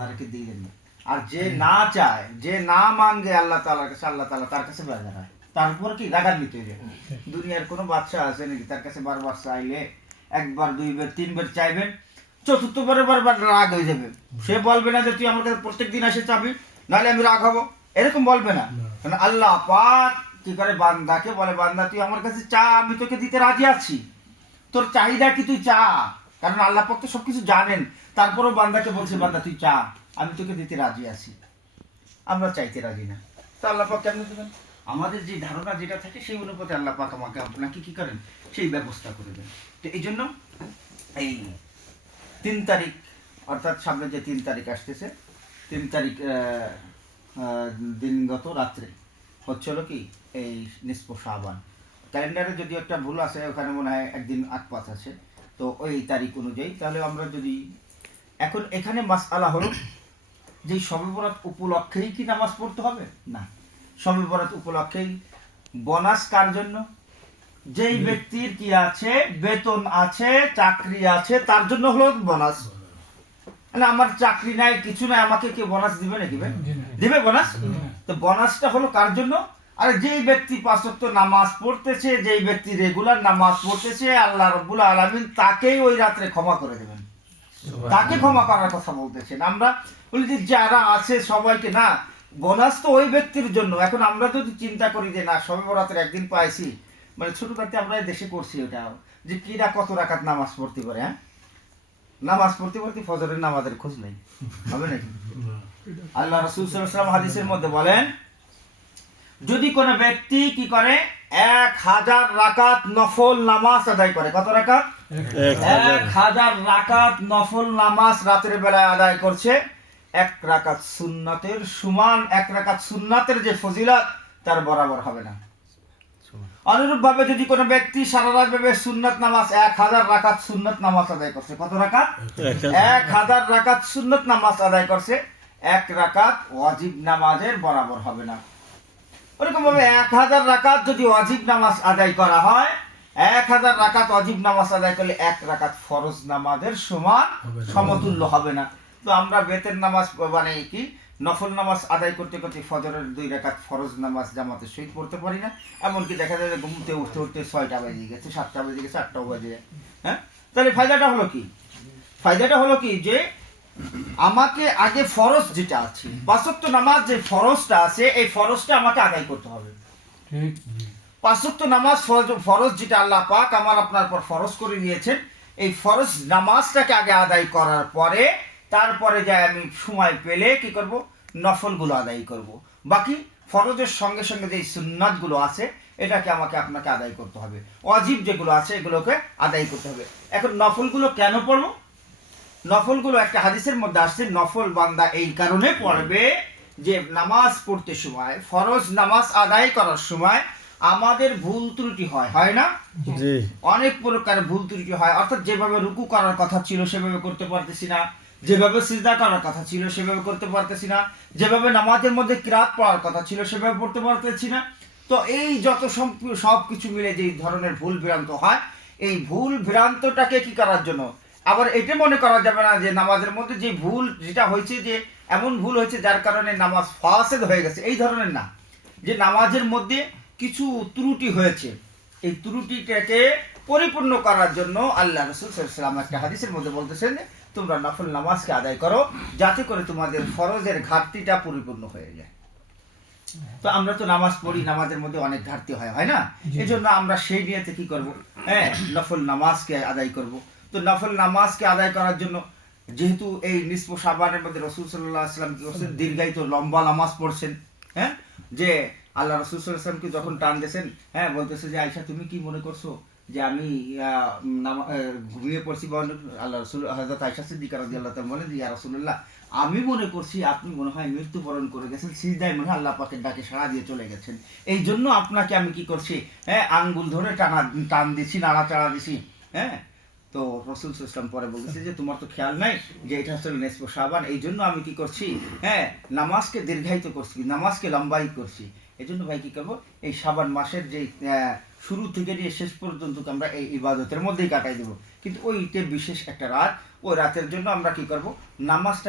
বান্দারকে দিলেন না। আর যে না চায়, যে না মানবে আল্লাহ তাআলার কাছে, আল্লাহ তাআলা তার কাছে বেজার হয়, তারপর কি রাগান্বিত হয়ে যায়। দুনিয়ার কোনো বাচ্চা আছে নাকি তার কাছে বারবার চাইলে একবার দুইবার তিনবার চাইবেন, চতুর্থবারে বারবার রাগ হয়ে যাবে। সে বলবে না যে তুই আমার কাছে প্রত্যেকদিন এসে চাবি, নাহলে আমি রাগ হবো, এরকম বলবে না। কারণ আল্লাহ পাক কি করে বান্দাকে বলে, বান্দা তুই আমার কাছে চা, আমি তোকে দিতে রাজি আছি, তোর চাহিদা কি তুই চা। কারণ আল্লাহ পাক তো সবকিছু জানেন, তারপরও বান্দাকে বলছে বান্দা তুই চা, আমি তোকে দিতে রাজি আছি। আমরা চাইতে রাজি না, তো আল্লাহ পাক কেমন দেবেন? আমাদের যে ধারণা যেটা থাকে সেই অনুপাতে আল্লাহ পাক আমাকে আপনাকে কি করেন, সেই ব্যবস্থা করে দেন। তো এই জন্য এই 3 তারিখ, অর্থাৎ সামনে যে 3 তারিখ আসতেছে, 3 তারিখ দিনগত রাত্রে হচ্ছে হলো কি এই নিসফ শাবান। ক্যালেন্ডারে যদি একটা ভুল আছে, ওখানে মনে হয় একদিন আগ পাশ আছে, তো ওই তারিখ অনুযায়ী তাহলে আমরা যদি এখন এখানে মাসআলা হলো যে শবে বরাত উপলক্ষেই কি নামাজ পড়তে হবে? না, শবে বরাত উপলক্ষেই বোনাস কার জন্য? যেই ব্যক্তির কি আছে, বেতন আছে, চাকরি আছে, তার জন্য হলো বোনাস। মানে আমার চাকরি নাই, কিছু নাই, আমাকে কি বোনাস দিবে নাকি? দিবে বোনাস। তো বোনাসটা হলো কার জন্য? আর যেই ব্যক্তি 5 ওয়াক্ত নামাজ পড়তেছে, যেই ব্যক্তি রেগুলার নামাজ পড়তেছে, আল্লাহ রাব্বুল আলামিন তাকেই ওই রাত্রে ক্ষমা করে দেবেন, তাকে ক্ষমা করার কথা বলতেছেন। আমরা বলি যে যারা আছে সবাইকে না, বোনাস তো ওই ব্যক্তির জন্য। এখন আমরা যদি চিন্তা করি যে না শবে বরাতের একদিন পাইছি, মানে ছোট থাকতে আমরা দেশে করছি ওটা, যে কিরা কত রাকাত নামাজ পড়তে পারে, হ্যাঁ নামাজ পড়তে পড়তে ফজরের নামাজের খোঁজ নেই, হবে নাকি? আল্লাহ রাসূল সাল্লাল্লাহু আলাইহি ওয়াসাল্লাম হাদিসের মধ্যে বলেন, যদি কোনো ব্যক্তি কি করে 1000 রাকাত নফল নামাজ আদায় করে, কত রাকাত? 1000 রাকাত নফল নামাজ রাতের বেলায় আদায় করছে, 1 রাকাত সুন্নাতের সমান, 1 রাকাত সুন্নাতের যে ফজিলত তার বরাবর হবে না। অনুরূপ ভাবে যদি কোনো ব্যক্তি সারা রাত ভেবে সুন্নাত নামাজ 1000 রাকাত সুন্নাত নামাজ আদায় করছে, কত রাকাত? 1000 রাকাত সুন্নাত নামাজ আদায় করছে, 1 রাকাত ওয়াজিব নামাজের বরাবর হবে না। ওরকম ভাবে 1000 রাকাত যদি ওয়াজিব নামাজ আদায় করা হয়, 1000 রাকাত ওয়াজিব নামাজ আদায় করলে 1 রাকাত ফরজ নামাজের সমান সমতুল্য হবে না। তো আমরা বেতের নামাজ মানে কি নফল নামাজ আদায় করতে করতে ফজরের 2 রাকাত ফরজ নামাজ জামাতের সহিত পড়তে পারি না। এমনকি দেখা যায় ঘুমতে উঠতে উঠতে 6টা বেজে গেছে, 7টা বেজে গেছে, 8টাও বেজে যায়। হ্যাঁ, তাহলে ফায়দাটা হলো কি? ফায়দাটা হলো কি যে আমাকে আগে ফরজ যেটা আছে, 5 ওয়াক্ত নামাজ যে ফরজটা আছে, এই ফরজটা আমাকে আদায় করতে হবে। 5 ওয়াক্ত নামাজ ফরজ যেটা আল্লাহ পাক আমার আপনার পর ফরজ করে দিয়েছেন, এই ফরজ নামাজটাকে আগে আদায় করার পরে তারপরে যাই আমি সময় পেলে কি করব, নফলগুলো আদায় করব। বাকি ফরজের সঙ্গে সঙ্গে যে সুন্নাতগুলো আছে এটাকে আমাকে আপনাকে আদায় করতে হবে, ওয়াজিব যেগুলো আছে এগুলোকে আদায় করতে হবে। এখন নফলগুলো কেন পড়ব? নফলগুলো একটা হাদিসের মধ্যে আসছে, নফল বান্দা এই কারণে পড়বে যে নামাজ পড়তে সময়, ফরজ নামাজ আদায় করার সময় আমাদের ভুল ত্রুটি হয়, হয় না? অনেক প্রকার ভুল ত্রুটি হয়। অর্থাৎ যেভাবে রুকু করার কথা ছিল সেভাবে করতে পারতেছি না, যেভাবে সিজদা করার কথা ছিল সেভাবে করতে পারতেছি না, যেভাবে নামাজের মধ্যে কিরাত পড়ার কথা ছিল সেভাবে পড়তে পারতেছি না। তো এই যত সব কিছু মিলে যে ধরনের ভুল ভ্রান্ত হয়, এই ভুল ভ্রান্তটাকে কি করার জন্য, আবার এটা মনে করা যাবে না যে নামাজের মধ্যে যে ভুল যেটা হয়েছে, যে এমন ভুল হয়েছে যার কারণে নামাজ ফাসেদ হয়ে গেছে, এই ধরনের না। যে নামাজের মধ্যে কিছু ত্রুটি হয়েছে, এই ত্রুটিটাকে পরিপূর্ণ করার জন্য আল্লাহ রাসূল সাল্লাল্লাহু আলাইহি ওয়াসাল্লাম একটা হাদিসের মধ্যে বলতেছেন যে তোমরা নফল নামাজকে আদায় করো যাতে করে তোমাদের ফরজের ঘাটতিটা পরিপূর্ণ হয়ে যায়। তো আমরা তো নামাজ পড়ি, নামাজের মধ্যে অনেক ঘাটতি হয়, হয় না? এই জন্য আমরা সেই নিয়তে কি করব, হ্যাঁ নফল নামাজকে আদায় করব। তো নফল নামাজকে আদায় করার জন্য যেহেতু এই নিসফ শাবানের মধ্যে রাসূল সাল্লাল্লাহু আলাইহি ওয়াসাল্লাম কি করছেন, দীর্ঘায়িত লম্বা নামাজ পড়ছেন। হ্যাঁ, যে আল্লাহ রাসূল সাল্লাল্লাহু আলাইহি ওয়াসাল্লামকে যখন টান দিয়েছেন, হ্যাঁ বলতেছে যে আয়েশা তুমি কি মনে করছো যে আমি ঘুমিয়ে পড়ছি? আল্লাহ রাসূল হযরত আয়েশা সিদ্দিকা রাদিয়াল্লাহু তাআলা বলেন যে ইয়া রাসূলুল্লাহ, আমি মনে করছি আপনি মনে হয় মৃত্যুবরণ করে গেছেন, সিজদায় মনে হয় আল্লাহ পাকের ডাকে সাড়া দিয়ে চলে গেছেন, এই জন্য আপনাকে আমি কি করছি, হ্যাঁ আঙ্গুল ধরে টান দিছি, নাড়াচাড়া দিছি। হ্যাঁ, তো রাসূল সাল্লাল্লাহু আলাইহি ওয়াসাল্লাম পরে বলতেছে যে তোমার তো খেয়াল নাই যে এটা হচ্ছে নিসফ শাবান, এই জন্য আমি কি করছি, হ্যাঁ নামাজকে দীর্ঘায়িত করছি, নামাজকে লম্বায়িত করছি। এই জন্য ভাই কি করবো, এই শাবান মাসের যে শুরু থেকে নিয়ে শেষ পর্যন্ত আমরা এই ইবাদতের মধ্যেই কাটাই দেবো। কিন্তু ওইটার বিশেষ একটা রাত, ওই রাতের জন্য আমরা কি করব, নামাজটা